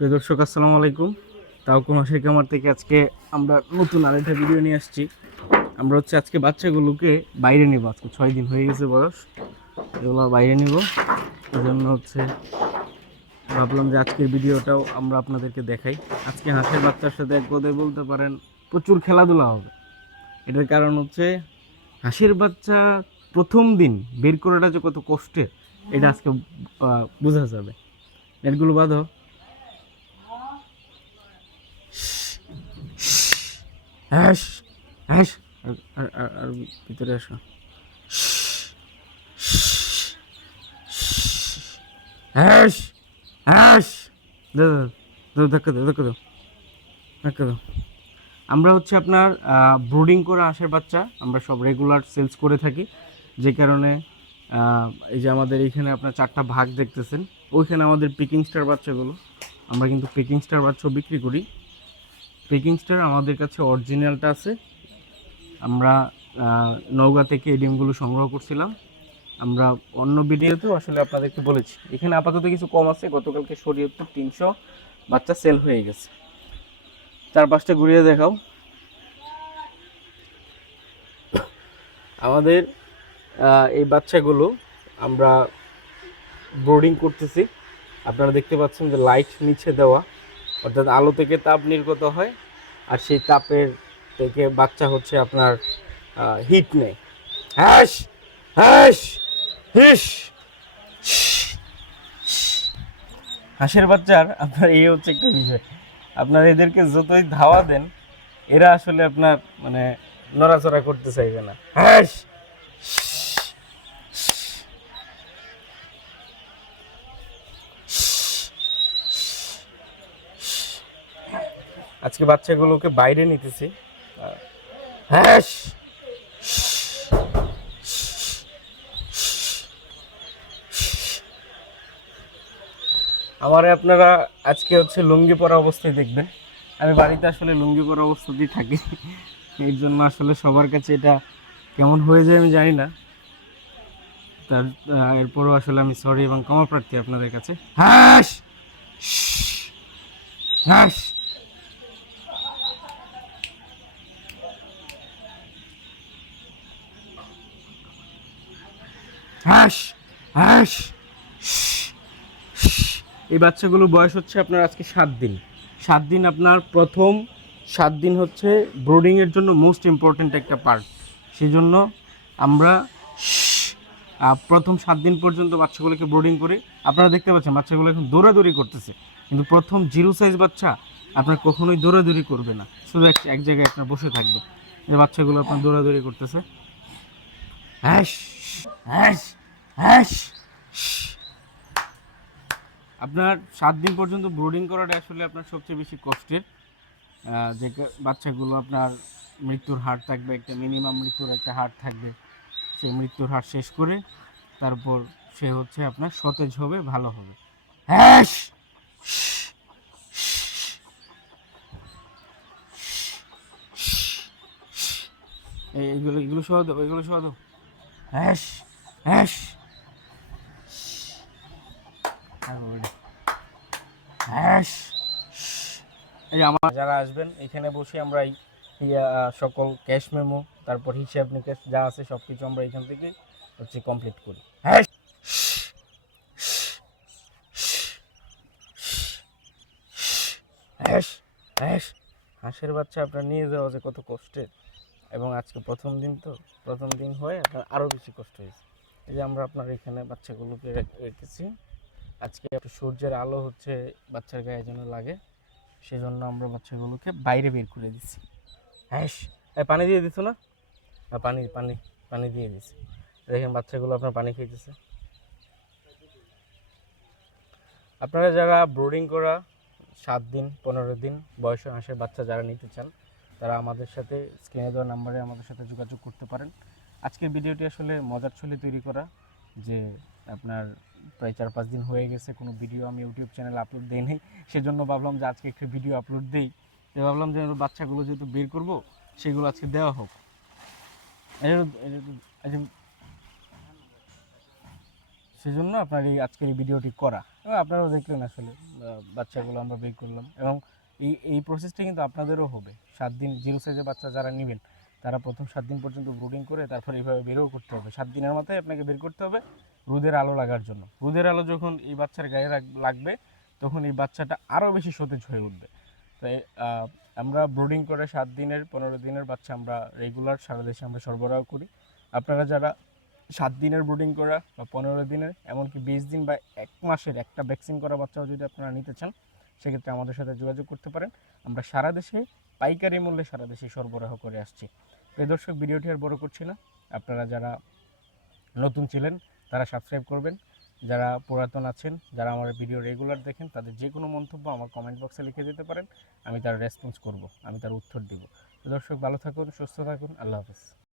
প্রিয় দর্শক, আসসালামু আলাইকুম। তাও কোন হাসির কামার থেকে আজকে আমরা নতুন আরেকটা ভিডিও নিয়ে আসছি। আমরা হচ্ছে আজকে বাচ্চাগুলোকে বাইরে নেব। আজকে ছয় দিন হয়ে গেছে বয়স। এগুলো বাইরে নিব। এই জন্য হচ্ছে ভাবলাম যে আজকের ভিডিওটাও আমরা আপনাদেরকে দেখাই। আজকে হাঁসের বাচ্চার সাথে এক কথায় বলতে পারেন, প্রচুর খেলাধুলা হবে। এটার কারণ হচ্ছে হাঁসের বাচ্চা প্রথম দিন বের করাটা যে কত কষ্টের, এটা আজকে বোঝা যাবে। নেটগুলো বাঁধো। হ্যাস হ্যাস আর ভিতরে আসো। হ্যাস হ্যাস দাও দাও, ধাক্কা দাও দাও আমরা হচ্ছে আপনার ব্রুডিং করে আসার বাচ্চা। আমরা সব রেগুলার সেলস করে থাকি। যে কারণে এই যে আমাদের এইখানে আপনার চারটা ভাগ দেখতেছেন ওইখানে আমাদের পিকিং স্টার বাচ্চাগুলো। আমরা কিন্তু পিকিং স্টার বাচ্চাও বিক্রি করি। পিকিং স্টার আমাদের কাছে অরিজিনালটা আছে। আমরা নওগাঁ থেকে এডিএমগুলো সংগ্রহ করছিলাম। আমরা অন্য ভিডিওতেও আসলে আপনাদেরকে বলেছি। এখানে আপাতত কিছু কম আছে। গতকালকে শরীয়তপুর তিনশো, বাচ্চা সেল হয়ে গেছে। চার পাঁচটা ঘুরিয়ে দেখাও। আমাদের এই বাচ্চাগুলো আমরা বোর্ডিং করতেছি। আপনারা দেখতে পাচ্ছেন যে লাইট নিচে দেওয়া। অর্থাৎ আলো থেকে তাপ নির্গত হয়, আর সেই তাপের থেকে বাচ্চা হচ্ছে আপনার হিট নেয়। হ্যাস হ্যাস হিস হাঁসের বাচ্চার আপনার এই হচ্ছে একটা বিষয়। আপনার এদেরকে যতই ধাওয়া দেন, এরা আসলে আপনার মানে নড়াচড়া করতে চাইবে না। হ্যাস আজকে বাচ্চাগুলোকে বাইরে নিতেছি। হ্যাঁ আমারে আপনারা আজকে হচ্ছে লুঙ্গি পরা অবস্থায় দেখবেন। আমি বাড়িতে আসলে লুঙ্গি পরা অবস্থাতেই থাকি। এর জন্য আসলে সবার কাছে এটা কেমন হয়ে যায় আমি জানি না। তার এরপরও আসলে আমি সরি এবং ক্ষমা প্রার্থী আপনাদের কাছে। হ্যাঁ হ্যাঁ হ্যাস হ্যাস এই বাচ্চাগুলোর বয়স হচ্ছে আপনার আজকে সাত দিন। সাত দিন আপনার প্রথম, সাত দিন হচ্ছে ব্রোডিংয়ের জন্য মোস্ট ইম্পর্ট্যান্ট একটা পার্ট সেই জন্য আমরা প্রথম সাত দিন পর্যন্ত বাচ্চাগুলোকে ব্রোডিং করে, আপনারা দেখতে পাচ্ছেন বাচ্চাগুলো এখন দৌড়াদৌড়ি করতেছে। কিন্তু প্রথম জিরো সাইজ বাচ্চা আপনার কখনোই দৌড়াদৌড়ি করবে না। শুধু এক এক জায়গায় আপনার বসে থাকবে। যে বাচ্চাগুলো আপনার দৌড়াদৌড়ি করতেছে। হ্যাস আপনার সাত দিন পর্যন্ত ব্রোডিং করাটা আসলে আপনার সবচেয়ে বেশি কষ্টের। যে বাচ্চাগুলো আপনার মৃত্যুর হার থাকবে, একটা মিনিমাম মৃত্যুর একটা হার থাকবে সেই মৃত্যুর হার শেষ করে তারপর সে হচ্ছে আপনার সতেজ হবে, ভালো হবে। এই এইগুলো এগুলো সহ দাও, এগুলো সহ দাও। হ্যাস হ্যাস এই আমার যারা আসবেন এখানে বসে আমরা এই সকল ক্যাশ মেমো তারপর হিসাব নিকাশ যা আছে সব কিছু আমরা এখান থেকে হচ্ছে কমপ্লিট করি হ্যাঁ হাঁসের বাচ্চা আপনার নিয়ে যাওয়া যে কত কষ্টের এবং আজকে প্রথম দিন তো, প্রথম দিন হয়ে আপনার আরও বেশি কষ্ট হয়েছে। এই যে আমরা আপনার এখানে বাচ্চাগুলোকে রেখ- রেখেছি। আজকে একটু সূর্যের আলো হচ্ছে, বাচ্চার গায়ে যেন লাগে, সেজন্য আমরা বাচ্চাগুলোকে বাইরে বের করে দিচ্ছি। হ্যাঁ এই পানি দিয়ে দিছো না? হ্যাঁ পানি পানি পানি দিয়ে দিছি। দেখেন বাচ্চাগুলো আপনার পানি খাইতেছে। আপনারা যারা ব্রোডিং করা, সাত দিন, পনেরো দিন বয়সে হাঁসের বাচ্চা যারা নিতে চান তারা আমাদের সাথে, স্ক্রিনে দেওয়া নাম্বারে আমাদের সাথে যোগাযোগ করতে পারেন। আজকের ভিডিওটি আসলে মজার ছলে তৈরি করা, যে আপনার প্রায় চার পাঁচ দিন হয়ে গেছে, কোনো ভিডিও আমি ইউটিউব চ্যানেলে আপলোড দিই নাই। সেজন্য ভাবলাম যে আজকে একটা ভিডিও আপলোড দিই। তো ভাবলাম যে বাচ্চাগুলো যেহেতু বের করব, সেগুলো আজকে দেওয়া হোক। সেজন্য আপনার এই আজকের এই ভিডিওটি করা। এবং আপনারাও দেখলেন আসলে বাচ্চাগুলো আমরা বের করলাম। এবং এই এই প্রসেসটা কিন্তু আপনাদেরও হবে। সাত দিন, জিরো সাইজের বাচ্চা যারা নেবেন, তারা প্রথম সাত দিন পর্যন্ত ব্রুডিং করে তারপর এইভাবে বেরও করতে হবে। সাত দিনের মাথায় আপনাকে বের করতে হবে রোদের আলো লাগার জন্য। রোদের আলো যখন এই বাচ্চার গায়ে লাগ- লাগবে, তখন এই বাচ্চাটা আরও বেশি সতেজ হয়ে উঠবে। তাই আমরা ব্রুডিং করে সাত দিনের, পনেরো দিনের বাচ্চা আমরা রেগুলার সারা দেশে আমরা সরবরাহ করি। আপনারা যারা সাত দিনের ব্রুডিং করা বা পনেরো দিনের, এমনকি বিশ দিন বা এক মাসের একটা ভ্যাকসিন করা বাচ্চাও যদি আপনারা নিতে চান সেক্ষেত্রে আমাদের সাথে যোগাযোগ করতে পারেন। আমরা সারা দেশে পাইকারি মূল্যে সারা দেশে সরবরাহ করে আসছি। প্রিয় দর্শক, ভিডিওটি আর বড় করছি না। আপনারা যারা নতুন ছিলেন, তারা সাবস্ক্রাইব করবেন। যারা পুরাতন আছেন, যারা আমার ভিডিও রেগুলার দেখেন, তাদের যে কোনো মন্তব্য আমার কমেন্ট বক্সে লিখে দিতে পারেন। আমি তার রেসপন্স করব, আমি তার উত্তর দিব। তো দর্শক, ভালো থাকুন, সুস্থ থাকুন। আল্লাহ হাফেজ।